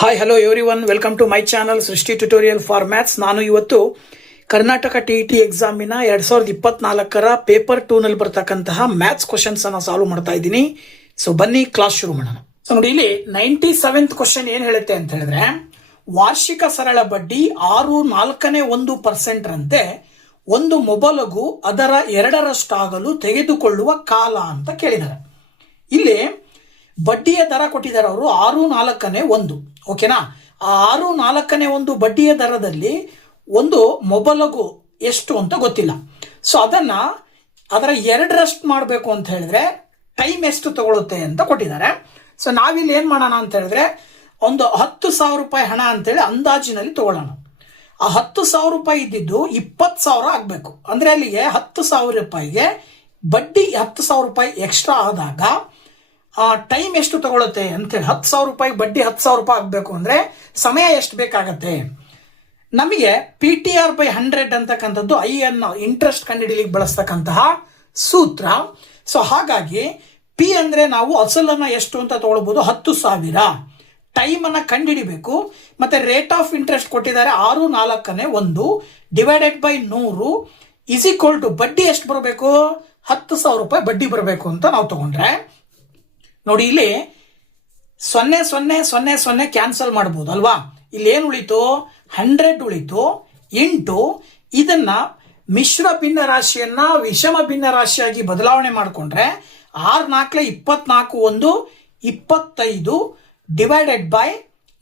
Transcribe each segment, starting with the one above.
Hi hello everyone, welcome to my channel Srishti tutorial for maths. ನಾನು ಇವತ್ತು ಕರ್ನಾಟಕ ಟಿ ಎಕ್ಸಾಮಿನ 2024ರ ಪೇಪರ್ 2 ನಲ್ಲಿ ಬರ್ತಕ್ಕಂತಹ ಮ್ಯಾಥ್ಸ್ ಕ್ವಶನ್ಸ್ ಅನ್ನ ಸಾಲ್ವ್ ಮಾಡ್ತಾ ಇದ್ದೀನಿ. ಸೊ ಬನ್ನಿ ಕ್ಲಾಸ್ ಶುರು ಮಾಡೋಣ. ಸೊ ನೋಡಿ, ಇಲ್ಲಿ 97th ಕ್ವಶನ್ ಏನ್ ಹೇಳುತ್ತೆ ಅಂತ ಹೇಳಿದ್ರೆ, ವಾರ್ಷಿಕ ಸರಳ ಬಡ್ಡಿ 6.4% ರಂತೆ ಒಂದು ಮೊಬಲಗು ಅದರ 2ರಷ್ಟಾಗಲು ತೆಗೆದುಕೊಳ್ಳುವ ಕಾಲ ಅಂತ ಕೇಳಿದ್ದಾರೆ. ಇಲ್ಲಿ ಬಡ್ಡಿಯ ದರ ಕೊಟ್ಟಿದ್ದಾರೆ ಅವರು 6.4 ಓಕೆನಾ. ಆ 6.4 ಬಡ್ಡಿಯ ದರದಲ್ಲಿ ಒಂದು ಮೊಬಲಗು ಎಷ್ಟು ಅಂತ ಗೊತ್ತಿಲ್ಲ. ಸೊ ಅದರ 2ರಷ್ಟು ಮಾಡಬೇಕು ಅಂತ ಹೇಳಿದ್ರೆ ಟೈಮ್ ಎಷ್ಟು ತಗೊಳುತ್ತೆ ಅಂತ ಕೊಟ್ಟಿದ್ದಾರೆ. ಸೊ ನಾವಿಲ್ಲಿ ಏನ್ ಮಾಡೋಣ ಅಂತ ಹೇಳಿದ್ರೆ, ಒಂದು 10,000 ರೂಪಾಯಿ ಹಣ ಅಂತೇಳಿ ಅಂದಾಜಿನಲ್ಲಿ ತಗೊಳ್ಳೋಣ. ಆ 10,000 ರೂಪಾಯಿ ಇದ್ದಿದ್ದು 20,000 ಆಗಬೇಕು. ಅಂದ್ರೆ ಅಲ್ಲಿಗೆ 10,000 ರೂಪಾಯಿಗೆ ಬಡ್ಡಿ 10,000 ರೂಪಾಯಿ ಎಕ್ಸ್ಟ್ರಾ ಆದಾಗ ಟೈಮ್ ಎಷ್ಟು ತಗೊಳುತ್ತೆ ಅಂತೇಳಿ, 10,000 ರೂಪಾಯಿ ಬಡ್ಡಿ 10,000 ರೂಪಾಯಿ ಆಗಬೇಕು ಅಂದ್ರೆ ಸಮಯ ಎಷ್ಟು ಬೇಕಾಗತ್ತೆ? ನಮಗೆ PTR/100 ಅಂತಕ್ಕಂಥದ್ದು ಅನ್ನು ಇಂಟ್ರೆಸ್ಟ್ ಕಂಡುಹಿಡಿಯಲಿಕ್ಕೆ ಬಳಸ್ತಕ್ಕಂತಹ ಸೂತ್ರ. ಸೊ ಹಾಗಾಗಿ ಪಿ ಅಂದ್ರೆ ನಾವು ಅಸಲನ್ನ ಎಷ್ಟು ಅಂತ ತಗೊಳ್ಬಹುದು, 10,000. ಟೈಮ್ ಅನ್ನ ಕಂಡುಹಿಡಿಬೇಕು. ಮತ್ತೆ ರೇಟ್ ಆಫ್ ಇಂಟ್ರೆಸ್ಟ್ ಕೊಟ್ಟಿದ್ದಾರೆ 6.4 divided by 100 is equal to ಬಡ್ಡಿ ಎಷ್ಟು ಬರಬೇಕು, 10,000 ರೂಪಾಯಿ ಬಡ್ಡಿ ಬರಬೇಕು ಅಂತ ನಾವು ತಗೊಂಡ್ರೆ, ನೋಡಿ ಇಲ್ಲಿ 0 ಕ್ಯಾನ್ಸಲ್ ಮಾಡಬಹುದು ಅಲ್ವಾ. ಇಲ್ಲಿ ಏನು ಉಳಿತು, 100 ಉಳಿತು ಇಂಟು ಇದನ್ನ ಮಿಶ್ರ ಭಿನ್ನ ರಾಶಿಯನ್ನ ವಿಷಮ ಭಿನ್ನ ರಾಶಿಯಾಗಿ ಬದಲಾವಣೆ ಮಾಡಿಕೊಂಡ್ರೆ 6×4 24 25 ಡಿವೈಡೆಡ್ ಬೈ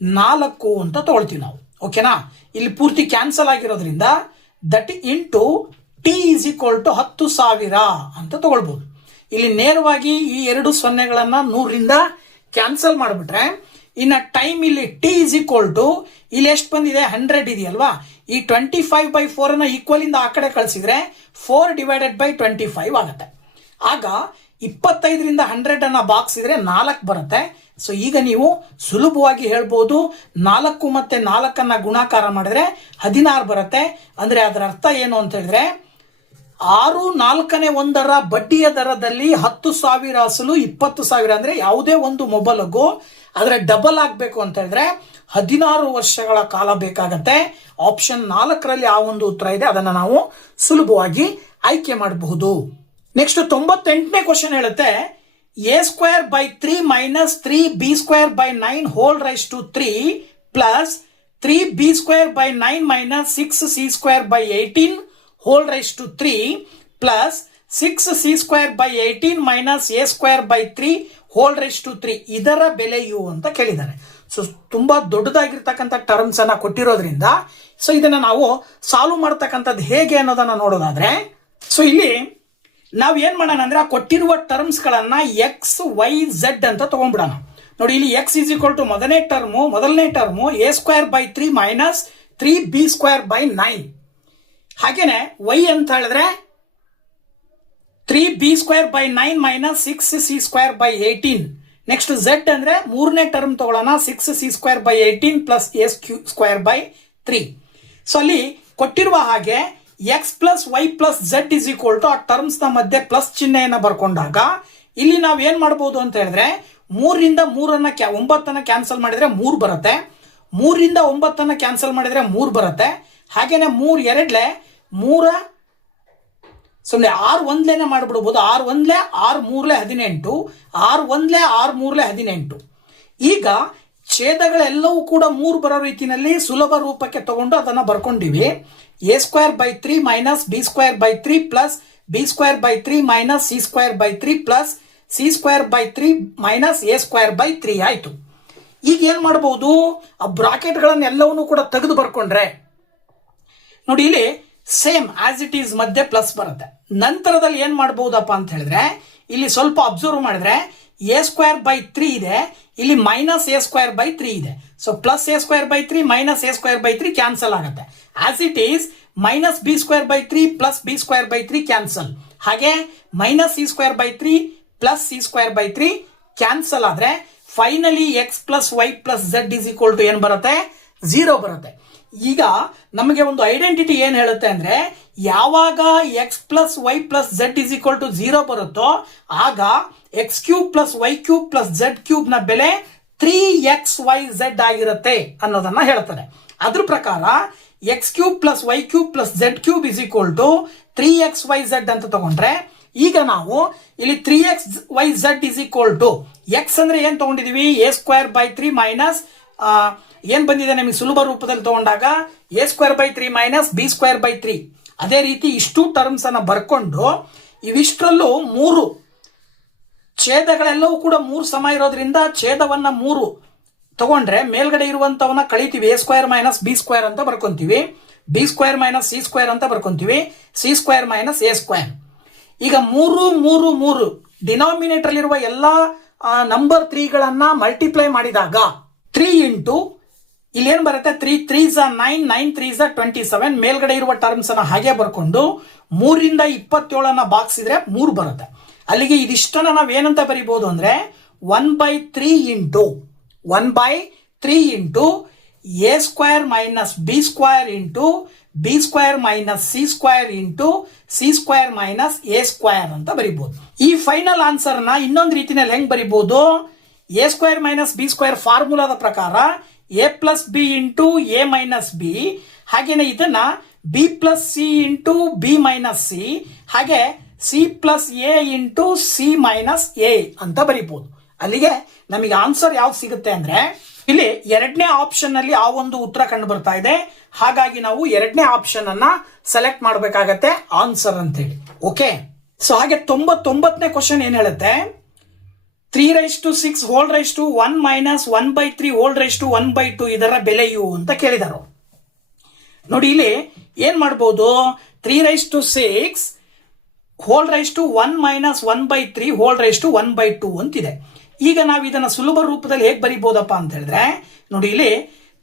4 ಅಂತ ತಗೊಳ್ತೀವಿ ನಾವು. ಓಕೆನಾ. ಇಲ್ಲಿ ಪೂರ್ತಿ ಕ್ಯಾನ್ಸಲ್ ಆಗಿರೋದ್ರಿಂದ that into T is equal to 10,000 ಅಂತ ತಗೊಳ್ಬಹುದು. ಇಲ್ಲಿ ನೇರವಾಗಿ ಈ 2 ಸೊನ್ನೆಗಳನ್ನ 100ರಿಂದ ಕ್ಯಾನ್ಸಲ್ ಮಾಡಿಬಿಟ್ರೆ ಇನ್ನ ಟೈಮ್ ಇಲ್ಲಿ ಟಿ ಇಸ್ ಈಕ್ವಲ್ ಟು ಇಲ್ಲಿ ಎಷ್ಟು ಬಂದಿದೆ, 100 ಇದೆಯಲ್ವಾ. ಈ 25/4 ಅನ್ನ ಈಕ್ವಲ್ ಇಂದ ಆ ಕಡೆ ಕಳಿಸಿದ್ರೆ 4 ಡಿವೈಡೆಡ್ ಬೈ 25 ಆಗುತ್ತೆ. ಆಗ 25ರಿಂದ 100 ಅನ್ನ ಬಾಗಿಸಿದ್ರೆ 4 ಬರುತ್ತೆ. ಸೊ ಈಗ ನೀವು ಸುಲಭವಾಗಿ ಹೇಳ್ಬೋದು, 4 ಮತ್ತೆ 4 ಗುಣಾಕಾರ ಮಾಡಿದ್ರೆ 16 ಬರುತ್ತೆ. ಅಂದ್ರೆ ಅದರ ಅರ್ಥ ಏನು ಅಂತ ಹೇಳಿದ್ರೆ, 6.4 ಬಡ್ಡಿಯ ದರದಲ್ಲಿ 10,000 ಅಸಲು 20,000 ಅಂದ್ರೆ ಯಾವುದೇ ಒಂದು ಮೊಬಲಗು ಅದರ ಡಬಲ್ ಆಗಬೇಕು ಅಂತ ಹೇಳಿದ್ರೆ 16 ವರ್ಷಗಳ ಕಾಲ ಬೇಕಾಗತ್ತೆ. ಆಪ್ಷನ್ 4ರಲ್ಲಿ ಆ ಒಂದು ಉತ್ತರ ಇದೆ, ಅದನ್ನ ನಾವು ಸುಲಭವಾಗಿ ಆಯ್ಕೆ ಮಾಡಬಹುದು. ನೆಕ್ಸ್ಟ್ 98ನೇ ಕ್ವಶನ್ ಹೇಳುತ್ತೆ, a²/3 - 3b²/9 whole raise to 3 plus 3b²/9 - 6c²/18 whole raise to 3 plus 6c²/18 - a²/3 whole raise to 3 ಇದರ ಬೆಲೆಯು ಅಂತ ಕೇಳಿದ್ದಾರೆ. ಸೊ ತುಂಬಾ ದೊಡ್ಡದಾಗಿರ್ತಕ್ಕಂಥ ಟರ್ಮ್ಸ್ ಅನ್ನ ಕೊಟ್ಟಿರೋದ್ರಿಂದ ಸೊ ಇದನ್ನ ನಾವು ಸಾಲ್ವ್ ಮಾಡ್ತಕ್ಕಂಥದ್ದು ಹೇಗೆ ಅನ್ನೋದನ್ನ ನೋಡೋದಾದ್ರೆ, ಸೊ ಇಲ್ಲಿ ನಾವ್ ಏನ್ ಮಾಡೋಣ ಅಂದ್ರೆ, ಆ ಕೊಟ್ಟಿರುವ ಟರ್ಮ್ಸ್ ಗಳನ್ನ x, y, z ಅಂತ ತಗೊಂಡ್ಬಿಡೋಣ. ನೋಡಿ, ಇಲ್ಲಿ x ಇಸ್ ಈಕ್ವಲ್ ಟು ಮೊದಲನೇ ಟರ್ಮು a²/3 ಮೈನಸ್ 3b²/9. ಹಾಗೇನೆ y ಅಂತ ಹೇಳಿದ್ರೆ 3b²/9 minus 6c²/18. Next z ಅಂದ್ರೆ ಮೂರನೇ ಟರ್ಮ್ ತಗೊಳ್ಳೋಣ, 6c²/18 ಪ್ಲಸ್ a²/3. ಸೊ ಅಲ್ಲಿ ಕೊಟ್ಟಿರುವ ಹಾಗೆ x plus y plus z is equal to ಆ ಟರ್ಮ್ಸ್ ನ ಮಧ್ಯೆ ಪ್ಲಸ್ ಚಿಹ್ನೆಯನ್ನ ಬರ್ಕೊಂಡಾಗ ಇಲ್ಲಿ ನಾವ್ ಏನ್ ಮಾಡಬಹುದು ಅಂತ ಹೇಳಿದ್ರೆ, 3ರಿಂದ 9 ಕ್ಯಾನ್ಸಲ್ ಮಾಡಿದ್ರೆ 3 ಬರುತ್ತೆ. 3ರಿಂದ 9 ಕ್ಯಾನ್ಸಲ್ ಮಾಡಿದ್ರೆ 3 ಬರುತ್ತೆ. ಹಾಗೇನೆ 3 2 3 ಸುಮ್ಮನೆ 6 1 ಮಾಡ್ಬಿಡ್ಬೋದು. 6 1 6 3 18, 6 1 6 3 18. ಈಗ ಛೇದಗಳೆಲ್ಲವೂ ಕೂಡ 3 ಬರೋ ರೀತಿಯಲ್ಲಿ ಸುಲಭ ರೂಪಕ್ಕೆ ತಗೊಂಡು ಅದನ್ನ ಬರ್ಕೊಂಡಿವಿ. a²/3 minus b²/3 plus b²/3 minus c²/3 plus c²/3 minus a²/3 ಆಯ್ತು. ಈಗ ಏನ್ ಮಾಡಬಹುದು, ಆ ಬ್ರಾಕೆಟ್ ಗಳನ್ನೆಲ್ಲವನ್ನೂ ಕೂಡ ತೆಗೆದು ಬರ್ಕೊಂಡ್ರೆ ನೋಡಿ, ಇಲ್ಲಿ ಸೇಮ್ ಆಸ್ ಇಟ್ ಈಸ್ ಮಧ್ಯೆ ಪ್ಲಸ್ ಬರುತ್ತೆ. ನಂತರದಲ್ಲಿ ಏನ್ ಮಾಡಬಹುದಪ್ಪ ಅಂತ ಹೇಳಿದ್ರೆ, ಇಲ್ಲಿ ಸ್ವಲ್ಪ ಅಬ್ಸರ್ವ್ ಮಾಡಿದ್ರೆ a²/3 ಇದೆ, ಇಲ್ಲಿ ಮೈನಸ್ a²/3 ಇದೆ. So plus a²/3 minus a²/3 cancel ಆಗುತ್ತೆ. As it is minus b²/3 plus b²/3 cancel. ಹಾಗೆ minus c²/3 plus c²/3 cancel ಆದ್ರೆ finally x plus y plus z is equal to ಏನ್ ಬರುತ್ತೆ, 0 ಬರುತ್ತೆ. ಈಗ ನಮಗೆ ಒಂದು ಐಡೆಂಟಿಟಿ ಏನ್ ಹೇಳುತ್ತೆ ಅಂದ್ರೆ, ಯಾವಾಗ x plus y plus z is equal to 0 ಬರುತ್ತೋ ಆಗ x³ plus y³ plus z³ ನ ಬೆಲೆ 3xyz ಆಗಿರುತ್ತೆ ಅನ್ನೋದನ್ನ ಹೇಳ್ತಾರೆ. ಅದ್ರ ಪ್ರಕಾರ x³ + y³ + z³ = 3xyz ಅಂತ ತಗೊಂಡ್ರೆ, ಈಗ ನಾವು ಇಲ್ಲಿ 3xyz x ಅಂದ್ರೆ ಏನ್ ತಗೊಂಡಿದೀವಿ, a² - 3 ಏನ್ ಬಂದಿದೆ ನಮಗೆ ಸುಲಭ ರೂಪದಲ್ಲಿ ತಗೊಂಡಾಗ a² 3 - b² 3. ಅದೇ ರೀತಿ ಇಷ್ಟು ಟರ್ಮ್ಸ್ ಅನ್ನ ಬರ್ಕೊಂಡು ಇವಿಷ್ಟರಲ್ಲೂ 3 ಛೇದಗಳೆಲ್ಲವೂ ಕೂಡ 3 ಸಮ ಇರೋದ್ರಿಂದ ಛೇದವನ್ನ 3 ತಗೊಂಡ್ರೆ ಮೇಲ್ಗಡೆ ಇರುವಂತವನ್ನ ಕಳಿತೀವಿ, a² - b² ಅಂತ ಬರ್ಕೊಂತೀವಿ, b² - c² ಅಂತ ಬರ್ಕೊಂತೀವಿ, c² - a². ಈಗ 3 3 3 ಡಿನಾಮಿನೇಟರ್ ಇರುವ ಎಲ್ಲಾ ನಂಬರ್ 3ಗಳನ್ನ ಮಲ್ಟಿಪ್ಲೈ ಮಾಡಿದಾಗ 3 ಇಂಟು ಇಲ್ಲಿ ಏನ್ ಬರುತ್ತೆ, 3 3s 9, 9 3s 27. ಮೇಲ್ಗಡೆ ಇರುವ ಟರ್ಮ್ಸ್ ಅನ್ನ ಹಾಗೆ ಬರ್ಕೊಂಡು 3 ರಿಂದ 27 ಬಾಗಿಸಿದ್ರೆ 3 ಬರುತ್ತೆ. ಅಲ್ಲಿಗೆ ಇದಿಷ್ಟನ್ನ ನಾವ್ ಏನಂತ ಬರಿಬಹುದು ಅಂದ್ರೆ 1/3 into a² - b² into b² - c² into c² - a² ಅಂತ ಬರಿಬಹುದು. ಈ ಫೈನಲ್ ಆನ್ಸರ್ ನ ಇನ್ನೊಂದು ರೀತಿಯಲ್ಲಿ ಹೆಂಗ್ ಬರಿಬಹುದು, a² - b² ಫಾರ್ಮುಲಾದ ಪ್ರಕಾರ a + b into a - b, ಹಾಗೇನೆ ಇದನ್ನ b + c into b - c, ಹಾಗೆ c + a into c - a ಅಂತ ಬರಿಬಹುದು. ಅಲ್ಲಿಗೆ ನಮಗೆ ಆನ್ಸರ್ ಯಾವ್ದು ಸಿಗುತ್ತೆ ಅಂದ್ರೆ, ಇಲ್ಲಿ ಎರಡನೇ ಆಪ್ಷನ್ ಅಲ್ಲಿ ಆ ಒಂದು ಉತ್ತರ ಕಂಡು ಬರ್ತಾ ಇದೆ. ಹಾಗಾಗಿ ನಾವು ಎರಡನೇ ಆಪ್ಷನ್ ಅನ್ನ ಸೆಲೆಕ್ಟ್ ಮಾಡಬೇಕಾಗತ್ತೆ ಆನ್ಸರ್ ಅಂತ ಹೇಳಿ. ಓಕೆ, ಸೊ ಹಾಗೆ 99ನೇ ಕ್ವಶನ್ ಏನ್ ಹೇಳುತ್ತೆ, 3⁻6 ⁻1 - 1/3 1/2 ಇದರ ಬೆಲೆಯು ಅಂತ ಕೇಳಿದರು. ನೋಡಿ ಇಲ್ಲಿ ಏನ್ ಮಾಡಬಹುದು, 3⁻6 1 - 1/3 1/2 ಅಂತಿದೆ. ಈಗ ನಾವು ಇದನ್ನ ಸುಲಭ ರೂಪದಲ್ಲಿ ಹೇಗೆ ಬರಿಬಹುದಪ್ಪ ಅಂತ ಹೇಳಿದ್ರೆ, ನೋಡಿ ಇಲ್ಲಿ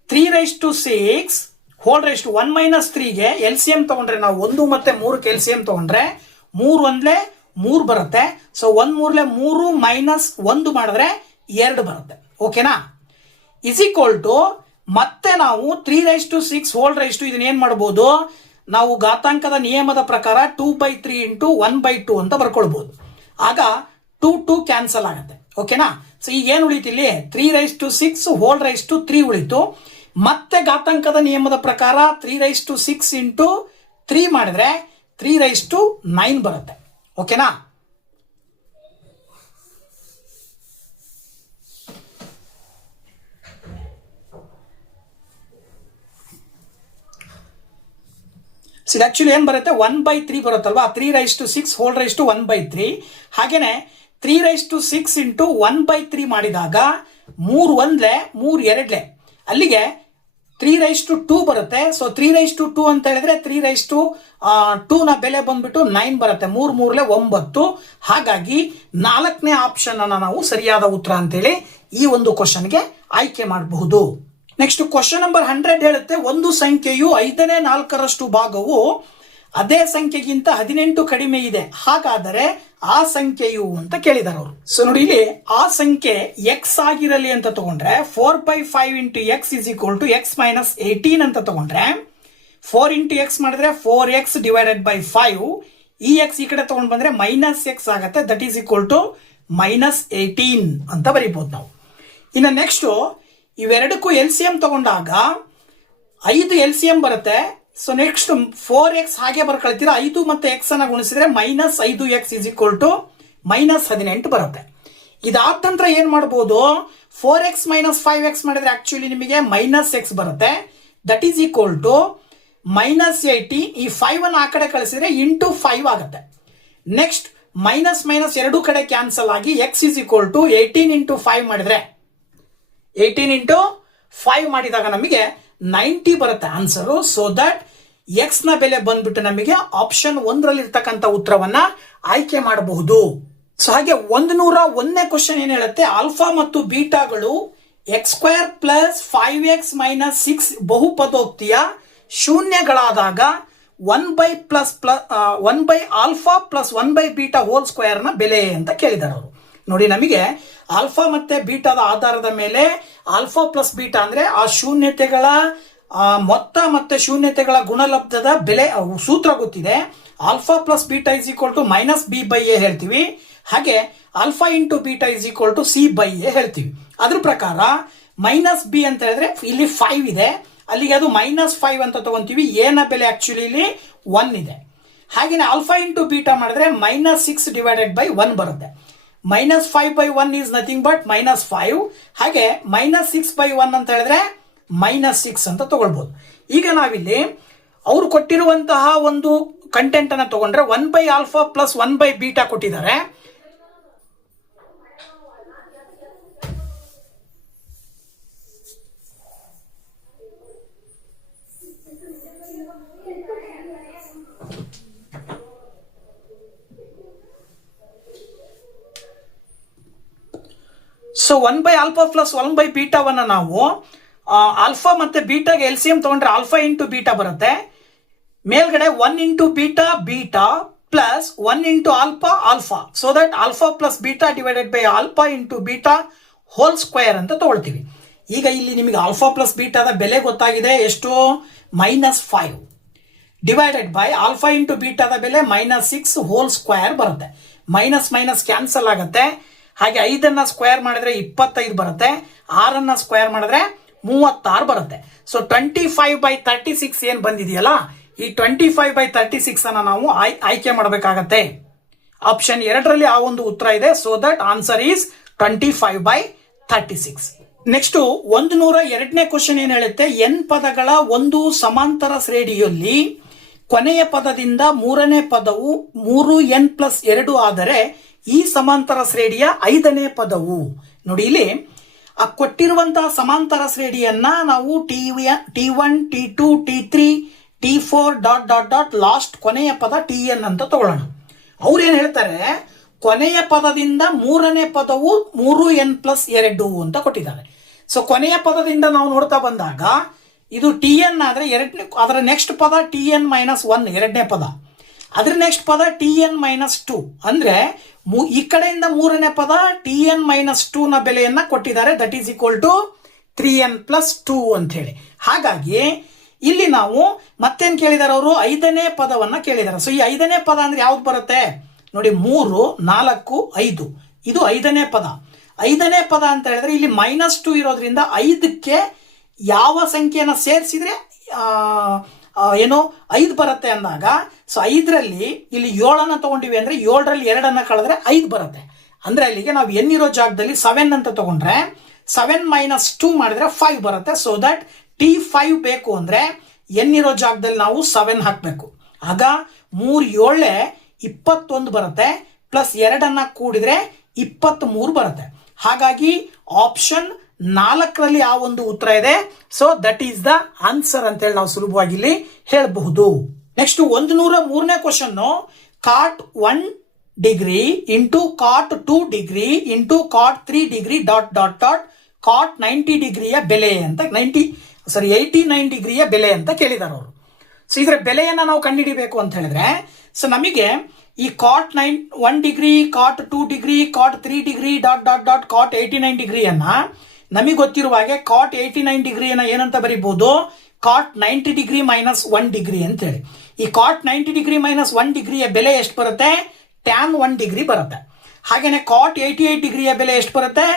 3⁻6 1 - 3ಗೆ LCM ತಗೊಂಡ್ರೆ ನಾವು 1 ಮತ್ತೆ 3ಕ್ಕೆ LCM ತಗೊಂಡ್ರೆ 3 1 3 ಬರುತ್ತೆ. ಸೊ 1 3 3 - 1 ಮಾಡಿದ್ರೆ 2 ಬರುತ್ತೆ. ಓಕೆನಾ, = ಮತ್ತೆ ನಾವು 3⁻6 ಇದನ್ನ ಏನ್ ಮಾಡಬಹುದು, ನಾವು ಘಾತಾಂಕದ ನಿಯಮದ ಪ್ರಕಾರ 2/3 ಇಂಟು 1/2 ಅಂತ ಬರ್ಕೊಳ್ಬಹುದು. ಆಗ 2 2 ಕ್ಯಾನ್ಸಲ್ ಆಗುತ್ತೆ. ಓಕೆನಾ, ಸೊ ಈಗ ಏನ್ ಉಳಿತು, ಇಲ್ಲಿ 3⁻6 3 ಉಳಿತು. ಮತ್ತೆ ಘಾತಾಂಕದ ನಿಯಮದ ಪ್ರಕಾರ 3⁻6 ಇಂಟು 3 ಮಾಡಿದ್ರೆ 3�9 ಬರುತ್ತೆ. ಓಕೆನಾ, ಆಕ್ಚುಲಿ ಏನ್ ಬರುತ್ತೆ, 1/3 ಬರುತ್ತಲ್ವಾ, 3⁻6 1/3. ಹಾಗೇನೆ 3⁻6 ಇಂಟು 1/3 ಮಾಡಿದಾಗ 3 1 3 2 ಅಲ್ಲಿಗೆ 3⁻2 ಬರುತ್ತೆ. ಸೊ 3⁻2 ಅಂತ ಹೇಳಿದ್ರೆ 3⁻2 ನ ಬೆಲೆ ಬಂದ್ಬಿಟ್ಟು 9 ಬರುತ್ತೆ. 3 3 9. ಹಾಗಾಗಿ 4ನೇ ಆಪ್ಷನ್ ಅನ್ನ ನಾವು ಸರಿಯಾದ ಉತ್ತರ ಅಂತೇಳಿ ಈ ಒಂದು ಕ್ವಶನ್ಗೆ ಆಯ್ಕೆ ಮಾಡಬಹುದು. ನೆಕ್ಸ್ಟ್ ಕ್ವಶನ್ ನಂಬರ್ 100 ಹೇಳುತ್ತೆ, ಒಂದು ಸಂಖ್ಯೆಯು 5/4 ಭಾಗವು ಅದೇ ಸಂಖ್ಯೆಗಿಂತ 18 ಕಡಿಮೆ ಇದೆ, ಹಾಗಾದರೆ ಆ ಸಂಖ್ಯೆಯು ಅಂತ ಕೇಳಿದಾರೆ ಅವರು. ಸೊ ನೋಡಿ ಇಲ್ಲಿ ಆ ಸಂಖ್ಯೆ x ಆಗಿರಲಿ ಅಂತ ತಗೊಂಡ್ರೆ 4/5 ಇಂಟು x = x - 18 ಅಂತ ತಗೊಂಡ್ರೆ 4 ಇಂಟು x ಮಾಡಿದ್ರೆ 4x / 5. ಈ x ಈ ಕಡೆ ತಗೊಂಡ್ ಬಂದ್ರೆ -x ಆಗುತ್ತೆ. ದಟ್ ಈಸ್ = -18 ಅಂತ ಬರೀಬಹುದು ನಾವು. ಇನ್ನು ನೆಕ್ಸ್ಟ್ ಇವೆರಡಕ್ಕೂ LCM ತಗೊಂಡಾಗ 5 LCM ಬರುತ್ತೆ. ಸೊ ನೆಕ್ಸ್ಟ್ 4x ಹಾಗೆ ಬರ್ಕೊಳ್ತೀರಾ, 5 ಮತ್ತೆ x ಅನ್ನ ಗುಣಿಸಿದ್ರೆ -5x = -18 ಬರುತ್ತೆ. ಇದಾದ ನಂತರ ಏನ್ ಮಾಡಬಹುದು, 4x - 5x ಮಾಡಿದ್ರೆ ಆಕ್ಚುಲಿ ನಿಮಗೆ -x ಬರುತ್ತೆ. That is = -18. ಈ 5 ಅನ್ನು ಆ ಕಡೆ ಕಳಿಸಿದ್ರೆ ಇಂಟು 5 ಆಗುತ್ತೆ. ನೆಕ್ಸ್ಟ್ ಮೈನಸ್ ಎರಡು ಕಡೆ ಕ್ಯಾನ್ಸಲ್ ಆಗಿ x = 18 ಇಂಟು 5 ಮಾಡಿದ್ರೆ 18 ಇಂಟು 5 ಮಾಡಿದಾಗ ನಮಗೆ 90 ಬರುತ್ತೆ ಆನ್ಸರು. ಸೊ ದಟ್ x ನ ಬೆಲೆ ಬಂದ್ಬಿಟ್ಟು ನಮಗೆ ಆಪ್ಷನ್ 1ರಲ್ಲಿ ಇರ್ತಕ್ಕಂಥ ಉತ್ತರವನ್ನ ಆಯ್ಕೆ ಮಾಡಬಹುದು. ಸೊ ಹಾಗೆ 101ನೇ ಕ್ವಶನ್ ಏನ್ ಹೇಳುತ್ತೆ, ಆಲ್ಫಾ ಮತ್ತು ಬೀಟಾಗಳು x² + 5x - 6 ಬಹುಪದೋಕ್ತಿಯ ಶೂನ್ಯಗಳಾದಾಗ 1/α + 1/β² ನ ಬೆಲೆ ಅಂತ ಕೇಳಿದಾರೆ ಅವರು. ನೋಡಿ ನಮಗೆ ಆಲ್ಫಾ ಮತ್ತೆ ಬೀಟಾದ ಆಧಾರದ ಮೇಲೆ ಆಲ್ಫಾ ಪ್ಲಸ್ ಬೀಟಾ ಅಂದ್ರೆ ಆ ಶೂನ್ಯತೆಗಳ ಮೊತ್ತ ಮತ್ತೆ ಶೂನ್ಯತೆಗಳ ಗುಣಲಬ್ಧದ ಬೆಲೆ ಸೂತ್ರ ಗೊತ್ತಿದೆ. ಆಲ್ಫಾ ಪ್ಲಸ್ ಬೀಟಾ = -b/a ಹೇಳ್ತೀವಿ. ಹಾಗೆ ಆಲ್ಫಾ ಇಂಟು ಬೀಟಾ = c/a ಹೇಳ್ತೀವಿ. ಅದ್ರ ಪ್ರಕಾರ ಮೈನಸ್ ಬಿ ಅಂತ ಹೇಳಿದ್ರೆ ಇಲ್ಲಿ 5 ಇದೆ, ಅಲ್ಲಿಗೆ ಅದು -5 ಅಂತ ತಗೊಂತೀವಿ. ಎ ನ ಬೆಲೆ ಆಕ್ಚುಲಿ ಇಲ್ಲಿ 1 ಇದೆ. ಹಾಗೆಯೇ ಆಲ್ಫಾ ಇಂಟು ಬೀಟಾ ಮಾಡಿದ್ರೆ -6 ಡಿವೈಡೆಡ್ ಬೈ 1 ಬರುತ್ತೆ. -5/1 ಈಸ್ ನಥಿಂಗ್ ಬಟ್ -5. ಹಾಗೆ -6/1 ಅಂತ ಹೇಳಿದ್ರೆ -6 ಅಂತ ತಗೊಳ್ಬಹುದು. ಈಗ ನಾವಿಲ್ಲಿ ಅವರು ಕೊಟ್ಟಿರುವಂತಹ ಒಂದು ಕಂಟೆಂಟ್ ಅನ್ನ ತಗೊಂಡ್ರೆ 1/α + 1/β ಕೊಟ್ಟಿದ್ದಾರೆ. ಸೊ 1/α + 1/βವನ್ನ ನಾವು ಆಲ್ಫಾ ಮತ್ತೆ ಬೀಟಾಗೆ LCM ತಗೊಂಡ್ರೆ ಆಲ್ಫಾ ಇಂಟು ಬೀಟಾ ಬರುತ್ತೆ. ಮೇಲ್ಗಡೆ 1 into beta beta plus 1 into alpha alpha. So that alpha plus beta divided by alpha into beta whole square ಅಂತ ತಗೊಳ್ತೀವಿ. ಈಗ ಇಲ್ಲಿ ನಿಮಗೆ ಆಲ್ಫಾ ಪ್ಲಸ್ ಬೀಟಾದ ಬೆಲೆ ಗೊತ್ತಾಗಿದೆ, ಎಷ್ಟು? -5 ಡಿವೈಡೆಡ್ ಬೈ ಆಲ್ಫಾ ಇಂಟು ಬೀಟಾದ ಬೆಲೆ -6 ಹೋಲ್ ಸ್ಕ್ವೇರ್ ಬರುತ್ತೆ. ಮೈನಸ್ ಮೈನಸ್ ಕ್ಯಾನ್ಸಲ್ ಆಗುತ್ತೆ. ಹಾಗೆ 5ಅನ್ನ ಸ್ಕ್ವೇರ್ ಮಾಡಿದ್ರೆ 25 ಬರುತ್ತೆ. 6ಅನ್ನ ಸ್ಕ್ವೇರ್ ಮಾಡಿದ್ರೆ 36 ಬರುತ್ತೆ. ಸೊ 25/36 ಏನ್ ಬಂದಿದೆಯಲ್ಲ, ಈ 25/36 ಅನ್ನ ನಾವು ಆಯ್ಕೆ ಮಾಡಬೇಕಾಗತ್ತೆ. ಆಪ್ಷನ್ 2ರಲ್ಲಿ ಆ ಒಂದು ಉತ್ತರ ಇದೆ. So that answer is 25/36. Next 102ನೇ ಕ್ವಶನ್ ಏನ್ ಹೇಳುತ್ತೆ, n ಪದಗಳ ಒಂದು ಸಮಾಂತರ ಶ್ರೇಣಿಯಲ್ಲಿ ಕೊನೆಯ ಪದದಿಂದ ಮೂರನೇ ಪದವು 3n+2 ಆದರೆ ಈ ಸಮಾಂತರ ಶ್ರೇಣಿಯ 5ನೇ ಪದವು. ನೋಡಿ ಇಲ್ಲಿ ಆ ಕೊಟ್ಟಿರುವಂತಹ ಸಮಾಂತರ ಶ್ರೇಣಿಯನ್ನ ನಾವು T1 T2 T3 T4 ... last ಕೊನೆಯ ಪದ Tn ಅಂತ ತಗೊಳ್ಳೋಣ. ಅವ್ರು ಏನ್ ಹೇಳ್ತಾರೆ, ಕೊನೆಯ ಪದದಿಂದ ಮೂರನೇ ಪದವು 3n+2 ಅಂತ ಕೊಟ್ಟಿದ್ದಾರೆ. ಸೊ ಕೊನೆಯ ಪದದಿಂದ ನಾವು ನೋಡ್ತಾ ಬಂದಾಗ ಇದು Tn ಆದ್ರೆ ಅದರ ನೆಕ್ಸ್ಟ್ ಪದ Tn-1 ಎರಡನೇ ಪದ, ಅದ್ರ ನೆಕ್ಸ್ಟ್ ಪದ Tn-2 ಅಂದ್ರೆ ಈ ಕಡೆಯಿಂದ ಮೂರನೇ ಪದ Tn-2 ನ ಬೆಲೆಯನ್ನ ಕೊಟ್ಟಿದ್ದಾರೆ. That is equal to 3n+2 ಅಂತ ಹೇಳಿ. ಹಾಗಾಗಿ ಇಲ್ಲಿ ನಾವು ಮತ್ತೇನ್ ಕೇಳಿದಾರೆ ಅವರು, 5ನೇ ಪದವನ್ನ ಕೇಳಿದ್ದಾರೆ. ಸೊ ಈ 5ನೇ ಪದ ಅಂದ್ರೆ ಯಾವ್ದು ಬರುತ್ತೆ ನೋಡಿ, 3 4 5 ಇದು 5ನೇ ಪದ. 5ನೇ ಪದ ಅಂತ ಹೇಳಿದ್ರೆ ಇಲ್ಲಿ -2 ಇರೋದ್ರಿಂದ 5ಕ್ಕೆ ಯಾವ ಸಂಖ್ಯೆಯನ್ನ ಸೇರಿಸಿದ್ರೆ ಏನೋ 5 ಬರುತ್ತೆ ಅಂದಾಗ, ಸೊ 5ರಲ್ಲಿ ಇಲ್ಲಿ 7ಅನ್ನ ತಗೊಂಡಿವಿ ಅಂದ್ರೆ 7ರಲ್ಲಿ 2ಅನ್ನ ಕಳೆದ್ರೆ 5 ಬರುತ್ತೆ. ಅಂದ್ರೆ ಅಲ್ಲಿಗೆ ನಾವು n ಇರೋ ಜಾಗದಲ್ಲಿ 7 ಅಂತ ತಗೊಂಡ್ರೆ 7 - 2 ಮಾಡಿದ್ರೆ 5 ಬರುತ್ತೆ. ಸೊ ದಟ್ T5 ಬೇಕು ಅಂದ್ರೆ n ಇರೋ ಜಾಗದಲ್ಲಿ ನಾವು 7 ಹಾಕಬೇಕು. ಆಗ 3 7 21 ಬರುತ್ತೆ, ಪ್ಲಸ್ 2ಅನ್ನ ಕೂಡಿದ್ರೆ 23 ಬರುತ್ತೆ. ಹಾಗಾಗಿ ಆಪ್ಷನ್ 4ರಲ್ಲಿ ಆ ಒಂದು ಉತ್ತರ ಇದೆ. So that is the answer ಅಂತ ಹೇಳಿ ನಾವು ಸುಲಭವಾಗಿ ಇಲ್ಲಿ ಹೇಳಬಹುದು. ನೆಕ್ಸ್ಟ್ 103ನೇ question, cot 1 degree into cot 2 degree into cot 3 degree ... cot 90 ಡಿಗ್ರಿಯ ಬೆಲೆ ಅಂತ 89 ಡಿಗ್ರಿಯ ಬೆಲೆ ಅಂತ ಕೇಳಿದಾರೆ ಅವರು. ಸೊ ಇದರ ಬೆಲೆಯನ್ನ ನಾವು ಕಂಡುಹಿಡಿಬೇಕು ಅಂತ ಹೇಳಿದ್ರೆ, ಸೊ ನಮಗೆ ಈ cot 1 degree, cot 2 degree, cot 3 degree ... cot 89 ಡಿಗ್ರಿಯನ್ನ ನಮಗೆ ಗೊತ್ತಿರುವ ಹಾಗೆ cot 89 ಡಿಗ್ರಿಯನ್ನ ಏನಂತ ಬರೀಬಹುದು, cot 90 ಡಿಗ್ರಿ -1 ಡಿಗ್ರಿ ಅಂತ ಹೇಳಿ. ಈ cot 90 ಡಿಗ್ರಿ -1 ಡಿಗ್ರಿಯ ಬೆಲೆ ಎಷ್ಟು ಬರುತ್ತೆ, tan 1 ಡಿಗ್ರಿ ಬರುತ್ತೆ. ಹಾಗೇನೆ cot 88 ಡಿಗ್ರಿಯ ಬೆಲೆ ಎಷ್ಟು ಬರುತ್ತೆ,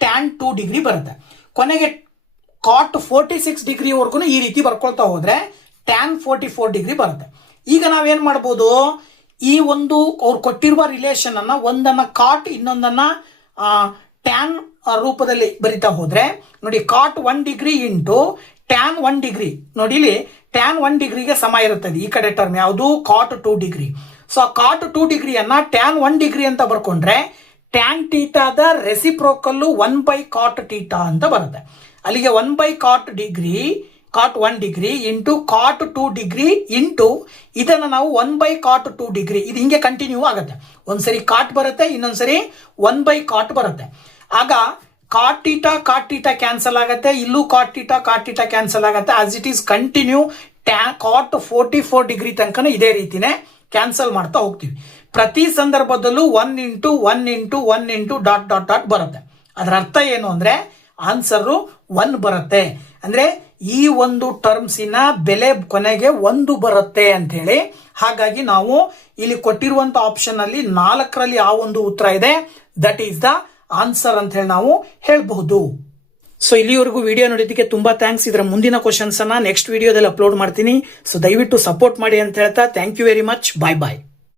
tan 2 ಡಿಗ್ರಿ ಬರುತ್ತೆ. ಕೊನೆಗೆ cot 46 ಡಿಗ್ರಿವರೆಗೂ ಈ ರೀತಿ ಬರ್ಕೊಳ್ತಾ ಹೋದ್ರೆ tan 44 ಡಿಗ್ರಿ ಬರುತ್ತೆ. ಈಗ ನಾವೇನ್ ಮಾಡ್ಬೋದು, ಈ ಒಂದು ಅವ್ರು ಕೊಟ್ಟಿರುವ ರಿಲೇಷನ್ ಅನ್ನ ಒಂದನ್ನ cot ಇನ್ನೊಂದನ್ನ tan ರೂಪದಲ್ಲಿ ಬರಿತಾ ಹೋದ್ರೆ ನೋಡಿ, cot 1 degree into tan 1 degree, ನೋಡಿ ಇಲ್ಲಿ tan 1 ಡಿಗ್ರಿಗೆ ಸಮ ಇರುತ್ತದೆ. ಈ ಕಡೆ ಟರ್ಮ್ ಯಾವುದು, cot 2 degree. So cot 2 ಡಿಗ್ರಿಯನ್ನ tan 1 degree ಅಂತ ಬರ್ಕೊಂಡ್ರೆ tan ಥೀಟಾದ ರೆಸಿಪ್ರೋಕಲ್ 1/cot ಥೀಟಾ ಅಂತ ಬರುತ್ತೆ. ಅಲ್ಲಿಗೆ 1/cot degree, cot 1 degree into cot 2 degree into ಇದನ್ನ ನಾವು 1/cot 2 ಡಿಗ್ರಿ, ಇದು ಹಿಂಗೆ ಕಂಟಿನ್ಯೂ ಆಗುತ್ತೆ. ಒಂದ್ಸರಿ cot ಬರುತ್ತೆ, ಇನ್ನೊಂದ್ಸರಿ 1/cot ಬರುತ್ತೆ. ಆಗ cot ಥೀಟಾ ಕ್ಯಾನ್ಸಲ್ ಆಗುತ್ತೆ, ಇಲ್ಲೂ cot ಥೀಟಾ ಕ್ಯಾನ್ಸಲ್ ಆಗುತ್ತೆ. As it is continue cot 44 degree ತನಕ ಇದೇ ರೀತಿನೇ ಕ್ಯಾನ್ಸಲ್ ಮಾಡ್ತಾ ಹೋಗ್ತೀವಿ. ಪ್ರತಿ ಸಂದರ್ಭದಲ್ಲೂ 1 ಇಂಟು 1 ಇಂಟು 1 ಇಂಟು ... ಬರುತ್ತೆ. ಅದರ ಅರ್ಥ ಏನು ಅಂದ್ರೆ ಆನ್ಸರ್ 1 ಬರುತ್ತೆ. ಅಂದ್ರೆ ಈ ಒಂದು ಟರ್ಮ್ಸಿನ ಬೆಲೆ ಕೊನೆಗೆ 1 ಬರುತ್ತೆ ಅಂತ ಹೇಳಿ. ಹಾಗಾಗಿ ನಾವು ಇಲ್ಲಿ ಕೊಟ್ಟಿರುವಂತ ಆಪ್ಷನ್ ಅಲ್ಲಿ 4ರಲ್ಲಿ ಆ ಒಂದು ಉತ್ತರ ಇದೆ. ದಟ್ ಈಸ್ ದ ಆನ್ಸರ್ ಅಂತ ಹೇಳಿ ನಾವು ಹೇಳಬಹುದು. ಸೊ ಇಲ್ಲಿವರೆಗೂ ವಿಡಿಯೋ ನೋಡಿದ್ದಕ್ಕೆ ತುಂಬಾ ಥ್ಯಾಂಕ್ಸ್. ಇದರ ಮುಂದಿನ ಕ್ವಶನ್ಸ್ ಅನ್ನ ನೆಕ್ಸ್ಟ್ ವಿಡಿಯೋದಲ್ಲಿ ಅಪ್ಲೋಡ್ ಮಾಡ್ತೀನಿ. ಸೊ ದಯವಿಟ್ಟು ಸಪೋರ್ಟ್ ಮಾಡಿ ಅಂತ ಹೇಳ್ತಾ thank you very much. Bye bye.